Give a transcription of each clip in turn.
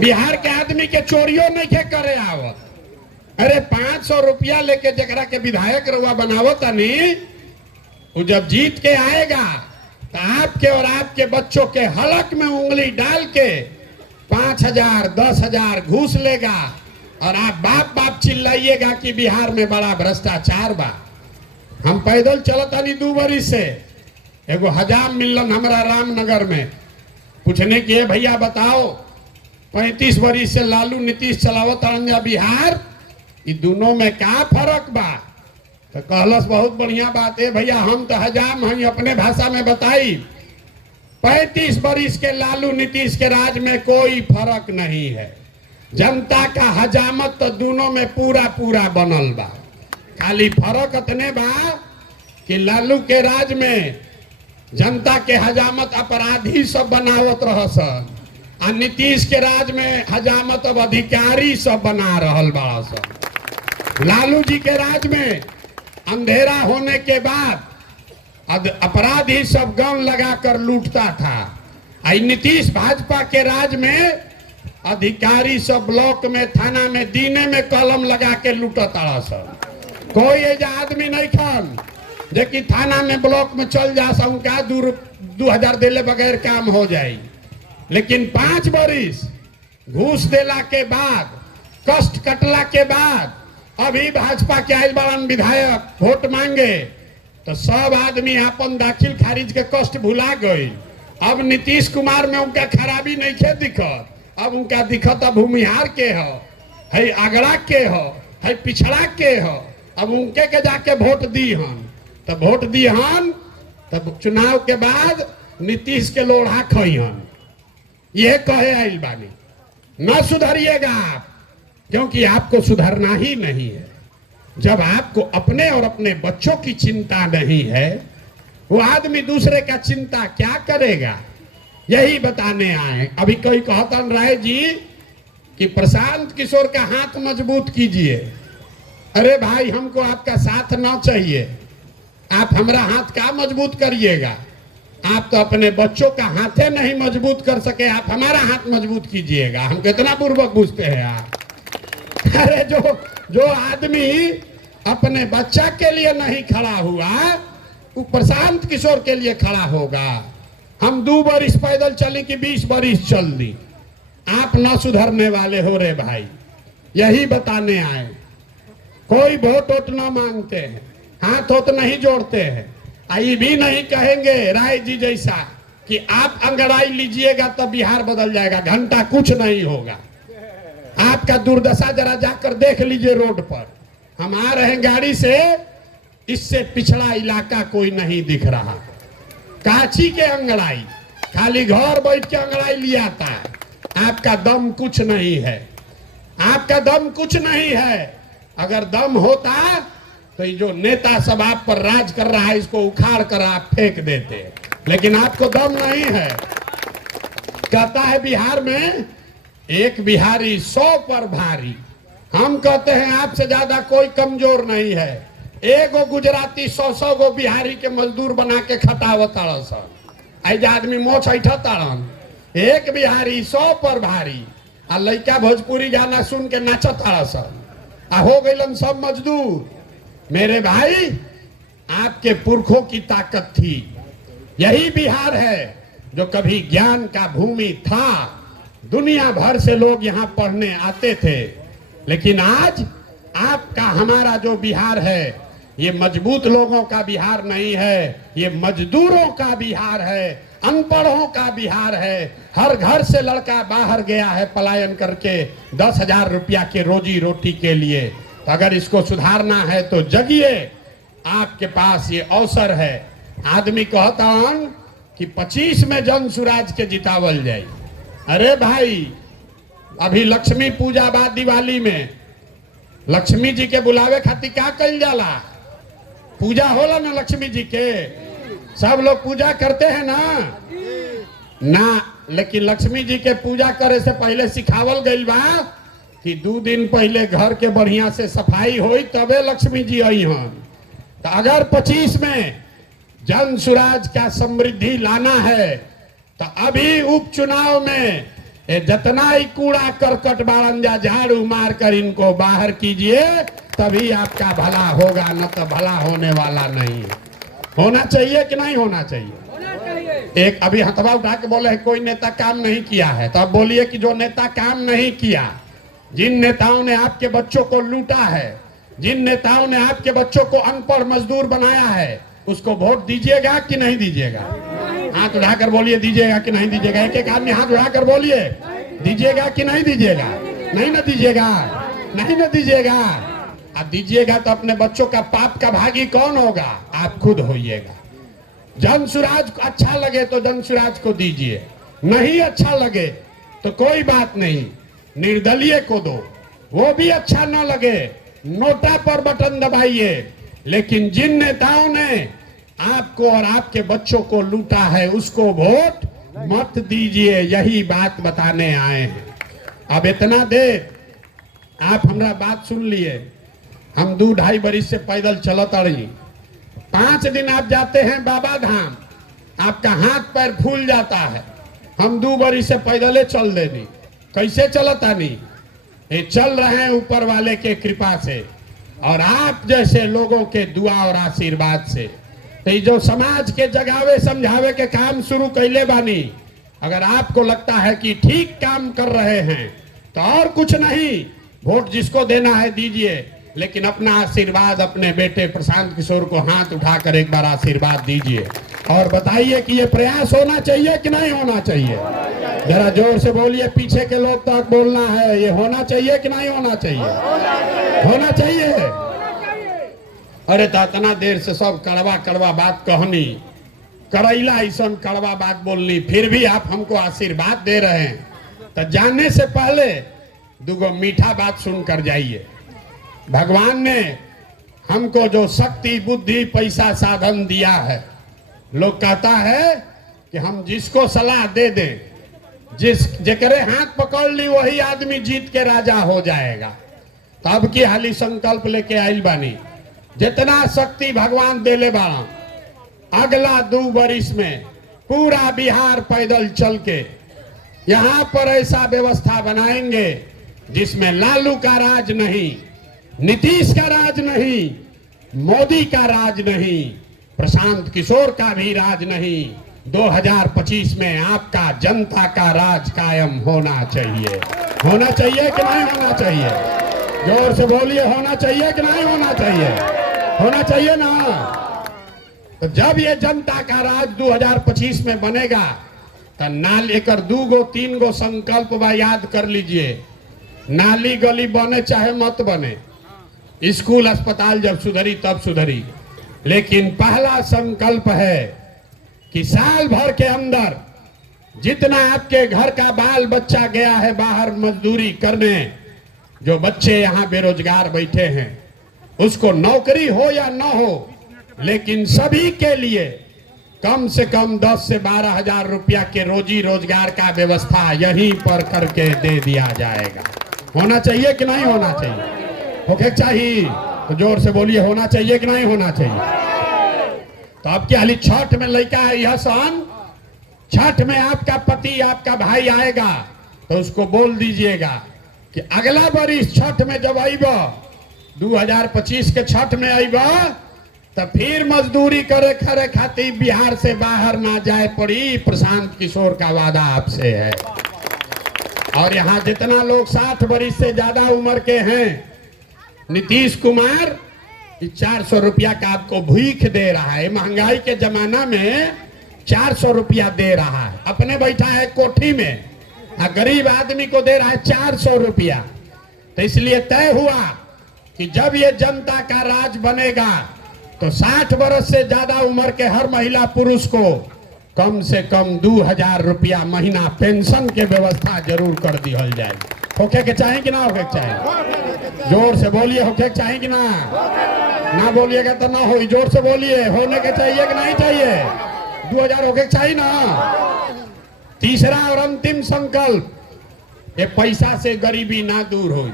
बिहार के आदमी के चोरियो नहीं के करे आवत। अरे 500 रुपया लेके जकरा के विधायक रउआ बनावत नहीं, वो जब जीत के आएगा तो आपके और आपके बच्चों के हलक में उंगली डाल के 5,000 10,000 घूस लेगा और आप बाप बाप चिल्लाइएगा कि बिहार में बड़ा भ्रष्टाचार बा। हम पैदल चलत आनी 2 बरिस से, एगो हजाम मिलन हमारा रामनगर में, पूछने के भैया बताओ 35 बरिस से लालू नीतीश चलावत रंजा बिहार, ये दोनों में क्या फर्क बा? तो कहलस बहुत बढ़िया बात है भैया, हम तो हजाम हैं, अपने भाषा में बताई 35 बरिस के लालू नीतीश के राज में कोई फर्क नहीं है। जनता का हजामत तो दोनों में पूरा पूरा बनल बा। खाली फर्क इतने बा कि लालू के राज में जनता के हजामत अपराधी सब बनावत रहसन, और नीतीश के राज में हजामत अब अधिकारी सब बना रहल बा सब। लालू जी के राज में अंधेरा होने के बाद अपराधी सब गन लगाकर लूटता था। आई नीतीश भाजपा के राज में अधिकारी सब ब्लॉक में थाना में दीने में कलम लगा के लूटता सब। कोई ऐसा आदमी नहीं खान जो कि थाना में ब्लॉक में चल जा उनका 2,000 देले बगैर काम हो जाए। लेकिन 5 बरिस घूस देला के बाद, कष्ट कटला के बाद अभी भाजपा के आयल बड़न विधायक वोट मांगे तो सब आदमी अपन दाखिल खारिज के कष्ट भुला गई। अब नीतीश कुमार में उनका खराबी नहीं खे दिखत, अब उनका दिखत अब भूमिहार के है आगरा के है पिछड़ा के हो। अब उनके के जाके वोट दी हन, तब वोट दी हन तब चुनाव के बाद नीतीश के लोढ़ा खई हन। यह कहे आइल बानी, न सुधरिएगा आप, क्योंकि आपको सुधरना ही नहीं है। जब आपको अपने और अपने बच्चों की चिंता नहीं है, वो आदमी दूसरे का चिंता क्या करेगा? यही बताने आए। अभी कोई कहतन राय जी कि प्रशांत किशोर का हाथ मजबूत कीजिए। अरे भाई, हमको आपका साथ ना चाहिए, आप हमारा हाथ क्या मजबूत करिएगा? आप तो अपने बच्चों का हाथे नहीं मजबूत कर सके, आप हमारा हाथ मजबूत कीजिएगा। हम कितना पूर्वक बुझते हैं आप। अरे जो आदमी अपने बच्चा के लिए नहीं खड़ा हुआ, वो प्रशांत किशोर के लिए खड़ा होगा। हम 2 बरिस पैदल चले कि 20 बरिस चल दी, आप न सुधरने वाले हो रे भाई। यही बताने आए। कोई वोट वोट न मांगते हैं, हाथ होत नहीं जोड़ते हैं। ये भी नहीं कहेंगे राय जी जैसा कि आप अंगड़ाई लीजिएगा तो बिहार बदल जाएगा। घंटा कुछ नहीं होगा। आपका दुर्दशा जरा जाकर देख लीजिए रोड पर। हम आ रहे हैं गाड़ी से, इससे पिछड़ा इलाका कोई नहीं दिख रहा। काची के अंगड़ाई, खाली घर बैठ के अंगड़ाई लिया था। आपका दम कुछ नहीं है, आपका दम कुछ नहीं है। अगर दम होता तो ये जो नेता सब आप पर राज कर रहा है, इसको उखाड़ कर आप फेंक देते, लेकिन आपको दम नहीं है। कहता है बिहार में एक बिहारी 100 पर भारी। हम कहते हैं आपसे ज्यादा कोई कमजोर नहीं है। एगो गुजराती 100 गो बिहारी के मजदूर बना के खटावत ऐसे आदमी मोछ ऐठा ताड़न। एक बिहारी 100 पर भारी। आ लड़का भोजपुरी गाना सुन के नाचत हो गईलन सब मजदूर। मेरे भाई, आपके पुरखों की ताकत थी। यही बिहार है जो कभी ज्ञान का भूमि था। दुनिया भर से लोग यहाँ पढ़ने आते थे, लेकिन आज आपका हमारा जो बिहार है, ये मजबूत लोगों का बिहार नहीं है, ये मजदूरों का बिहार है, अनपढ़ों का बिहार है। हर घर से लड़का बाहर गया है पलायन करके 10,000 रुपया के रोजी रोटी के लिए। तो अगर इसको सुधारना है तो जगिए, आपके पास ये अवसर है। आदमी कहता हन कि 25 में जन सुराज के जितावल जाए। अरे भाई, अभी लक्ष्मी पूजा बाद दिवाली में लक्ष्मी जी के बुलावे खातिर क्या कल जाला? पूजा होला ना लक्ष्मी जी के, सब लोग पूजा करते हैं ना। लेकिन लक्ष्मी जी के पूजा करे से पहले सिखावल गई बा कि 2 दिन पहले घर के बढ़िया से सफाई होई तबे लक्ष्मी जी आई हन। तो अगर 25 में जन सुराज का समृद्धि लाना है तो अभी उपचुनाव में ये जितना ही कूड़ा करकट बारंजा झाड़ू मार कर इनको बाहर कीजिए, तभी आपका भला होगा, न तो भला होने वाला नहीं। होना चाहिए कि नहीं होना चाहिए? एक अभी हथवा उठा के बोले कोई नेता काम नहीं किया है, तो अब बोलिए कि जो नेता काम नहीं किया, जिन नेताओं ने आपके बच्चों को लूटा है, जिन नेताओं ने आपके बच्चों को अनपढ़ मजदूर बनाया है, उसको वोट दीजिएगा कि नहीं दीजिएगा? हाथ उठाकर बोलिए दीजिएगा कि नहीं दीजिएगा। एक एक आदमी हाथ उठाकर बोलिए दीजिएगा कि नहीं दीजिएगा? नहीं ना दीजिएगा, नहीं ना दीजिएगा। अब दीजिएगा तो अपने बच्चों का पाप का भागी कौन होगा? आप खुद होइएगा। जन सुराज अच्छा लगे तो जन सुराज को दीजिए, नहीं अच्छा लगे तो कोई बात नहीं, निर्दलीय को दो। वो भी अच्छा न लगे, नोटा पर बटन दबाइए। लेकिन जिन नेताओं ने आपको और आपके बच्चों को लूटा है, उसको वोट मत दीजिए। यही बात बताने आए हैं। अब इतना देर आप हमारा बात सुन लिए। हम 2-2.5 बरिस से पैदल चलत रही। 5 दिन आप जाते हैं बाबा धाम, आपका हाथ पैर फूल जाता है। हम 2 बरिस से पैदले चल देनी। कैसे चलता नहीं? ये चल रहे हैं ऊपर वाले के कृपा से और आप जैसे लोगों के दुआ और आशीर्वाद से। तो जो समाज के जगावे समझावे के काम शुरू कैले बानी, अगर आपको लगता है कि ठीक काम कर रहे हैं तो और कुछ नहीं, वोट जिसको देना है दीजिए, लेकिन अपना आशीर्वाद अपने बेटे प्रशांत किशोर को हाथ उठाकर एक बार आशीर्वाद दीजिए और बताइए कि ये प्रयास होना चाहिए कि नहीं होना चाहिए। जरा जोर से बोलिए, पीछे के लोग तक बोलना है, ये होना चाहिए कि नहीं होना चाहिए? होना चाहिए। अरे तो इतना देर से सब कड़वा कड़वा बात कहनी, करैला ऐसा कड़वा बात बोलनी, फिर भी आप हमको आशीर्वाद दे रहे हैं। तो जाने से पहले 2 मीठा बात सुनकर जाइए। भगवान ने हमको जो शक्ति बुद्धि पैसा साधन दिया है, लोग कहता है कि हम जिसको सलाह दे दें, जिस जेकरे हाथ पकड़ ली वही आदमी जीत के राजा हो जाएगा। तब की हाली संकल्प लेके आइल बानी, जितना शक्ति भगवान देले बाड़ा, अगला 2 बरिस में पूरा बिहार पैदल चल के यहाँ पर ऐसा व्यवस्था बनाएंगे जिसमें लालू का राज नहीं, नीतीश का राज नहीं, मोदी का राज नहीं, प्रशांत किशोर का भी राज नहीं। 2025 में आपका जनता का राज कायम होना चाहिए। होना चाहिए कि नहीं होना चाहिए? जोर से बोलिए, होना चाहिए कि नहीं होना चाहिए? होना चाहिए ना। तो जब ये जनता का राज 2025 में बनेगा तो नाल एक 2-3 संकल्प बा याद कर लीजिए। नाली गली बने चाहे मत बने, स्कूल अस्पताल जब सुधरी तब सुधरी, लेकिन पहला संकल्प है कि साल भर के अंदर जितना आपके घर का बाल बच्चा गया है बाहर मजदूरी करने, जो बच्चे यहाँ बेरोजगार बैठे हैं, उसको नौकरी हो या न हो, लेकिन सभी के लिए कम से कम 10 से 12 हजार रुपया के रोजी रोजगार का व्यवस्था यहीं पर करके दे दिया जाएगा। होना चाहिए कि नहीं होना चाहिए? होके चाहिए तो जोर से बोलिए, होना चाहिए कि नहीं होना चाहिए? तो आपकी हाली छठ में लड़का है, यह सन छठ में आपका पति आपका भाई आएगा तो उसको बोल दीजिएगा कि अगला बरिस छठ में जब आईबा 2025 के छठ में आईबा तो फिर मजदूरी करे खरे खातिर बिहार से बाहर ना जाए पड़ी। प्रशांत किशोर का वादा आपसे है। और यहाँ जितना लोग 60 बरिस से ज्यादा उम्र के हैं, नीतीश कुमार 400 रुपया का आपको भीख दे रहा है। महंगाई के जमाना में 400 रुपया दे रहा है, अपने बैठा है कोठी में, गरीब आदमी को दे रहा है 400 रुपया। तो इसलिए तय हुआ कि जब ये जनता का राज बनेगा तो 60 बरस से ज्यादा उम्र के हर महिला पुरुष को कम से कम 2000 रुपया महीना पेंशन के व्यवस्था जरूर कर दी जाएगी। होके के चाहे कि ना होके के चाहे? जोर से बोलिए, होके के चाहे कि ना? ना बोलिएगा तो ना हो। जोर से बोलिए, होने के चाहिए कि नहीं चाहिए? 2000 होके के चाहिए ना। तीसरा और अंतिम संकल्प, ये पैसा से गरीबी ना दूर हो।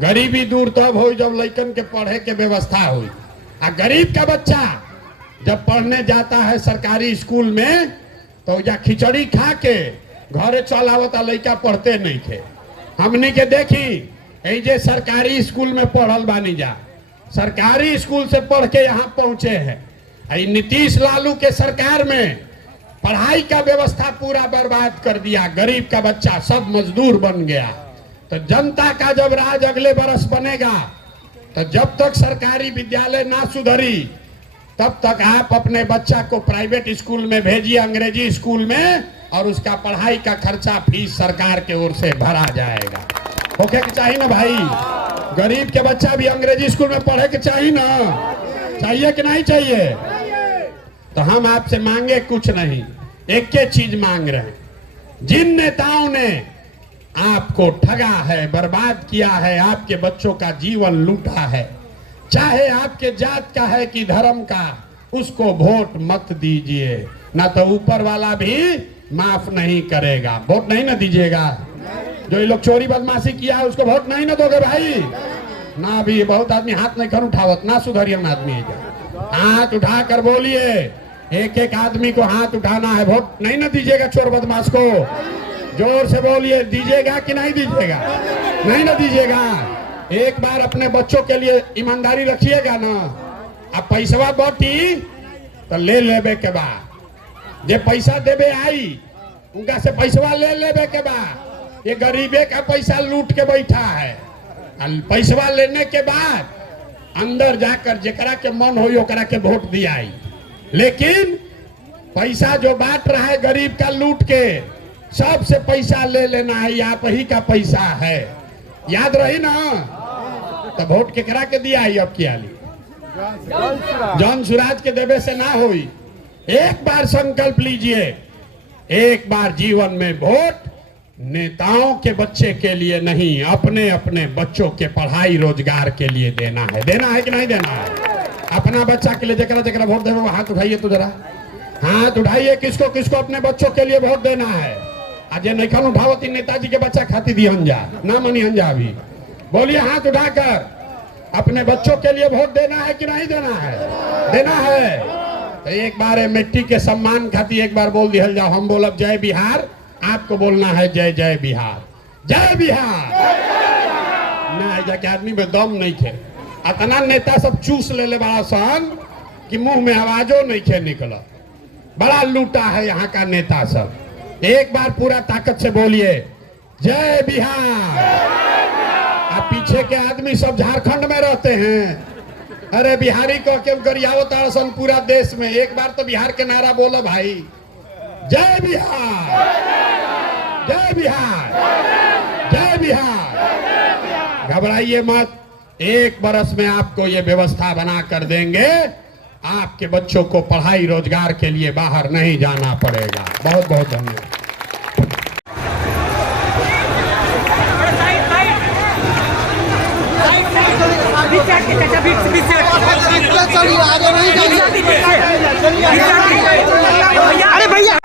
गरीबी दूर तब हो जब लड़कन के पढ़े के व्यवस्था हो। आ गरीब का बच्चा जब पढ़ने जाता है सरकारी स्कूल में तो या खिचड़ी खा के घरे चल आवता लड़का पढ़ते नहीं थे। हमनी के देखी जे सरकारी स्कूल में पढ़ल बानी जा, सरकारी स्कूल से पढ़ के यहाँ पहुंचे हैं। नीतीश लालू के सरकार में पढ़ाई का व्यवस्था पूरा बर्बाद कर दिया, गरीब का बच्चा सब मजदूर बन गया। तो जनता का जब राज अगले बरस बनेगा, तो जब तक सरकारी विद्यालय ना सुधरी तब तक आप अपने बच्चा को प्राइवेट स्कूल में भेजिए, अंग्रेजी स्कूल में, और उसका पढ़ाई का खर्चा फीस सरकार के ओर से भरा जाएगा। होके के चाहिए ना भाई, गरीब के बच्चा भी अंग्रेजी स्कूल में पढ़े के चाहिए ना, चाहिए कि नहीं चाहिए? तो हम आपसे मांगे कुछ नहीं, एक ही चीज मांग रहे हैं। जिन नेताओं ने आपको ठगा है, बर्बाद किया है, आपके बच्चों का जीवन लूटा है, चाहे आपके जात का है कि धर्म का, उसको वोट मत दीजिए, ना तो ऊपर वाला भी माफ नहीं करेगा। वोट नहीं ना दीजिएगा। जो ये लोग चोरी बदमाशी किया है उसको वोट नहीं ना दोगे भाई ना। भी बहुत आदमी हाथ नहीं कर उठावत ना, सुधरिए ना आदमी, हाथ उठा कर बोलिए, एक एक आदमी को हाथ उठाना है। वोट नहीं ना दीजिएगा चोर बदमाश को, जोर से बोलिए, दीजिएगा कि नहीं दीजिएगा? नहीं ना दीजिएगा। एक बार अपने बच्चों के लिए ईमानदारी रखिएगा ना। अब पैसा बटी तो ले लेबे के बाद, जे पैसा देबे आई उनका से पैसा ले लेबे के बाद, ये गरीबे का पैसा लूट के बैठा है। पैसा लेने के बाद अंदर जाकर जेकरा के मन हो ओकरा के वोट दिया। लेकिन पैसा जो बांट रहा है गरीब का लूट के, सबसे पैसा ले लेना है, आप ही का पैसा है, याद रही ना। तो वोट केकरा के दिया है? अब किया ली जॉन सुराज के देवे से ना हुई। एक बार संकल्प लीजिए, एक बार जीवन में वोट नेताओं के बच्चे के लिए नहीं, अपने अपने बच्चों के पढ़ाई रोजगार के लिए देना है। देना है कि नहीं देना है? अपना बच्चा के लिए जरा जरा वोट देवे, हाथ उठाइए तो जरा हाथ उठाइए। किसको किसको अपने बच्चों के लिए वोट देना है? आज नहीं उठावती नेताजी के बच्चा खाती दी हंजा ना मनी हंजा। अभी बोलिए हाथ उठाकर, अपने बच्चों के लिए वोट देना है कि नहीं देना है? देना है। तो एक बार मिट्टी के सम्मान खाती एक बार बोल दिया जाओ। हम बोलब जय बिहार, आपको बोलना है जय जय बिहार, जय बिहार। ना जाके आदमी में दम नहीं थे। अतना नेता सब चूस ले ले बड़ा सन कि मुंह में आवाजों नहीं खे निकला। बड़ा लूटा है यहाँ का नेता सब। एक बार पूरा ताकत से बोलिए जय बिहार। अब पीछे के आदमी सब झारखंड में रहते हैं, अरे बिहारी को क्यों गरियाओ तारसन पूरा देश में। एक बार तो बिहार के नारा बोलो भाई, जय बिहार, जय बिहार, जय बिहार। घबराइए मत, एक बरस में आपको ये व्यवस्था बना कर देंगे। आपके बच्चों को पढ़ाई रोजगार के लिए बाहर नहीं जाना पड़ेगा। बहुत बहुत धन्यवाद। अरे भैया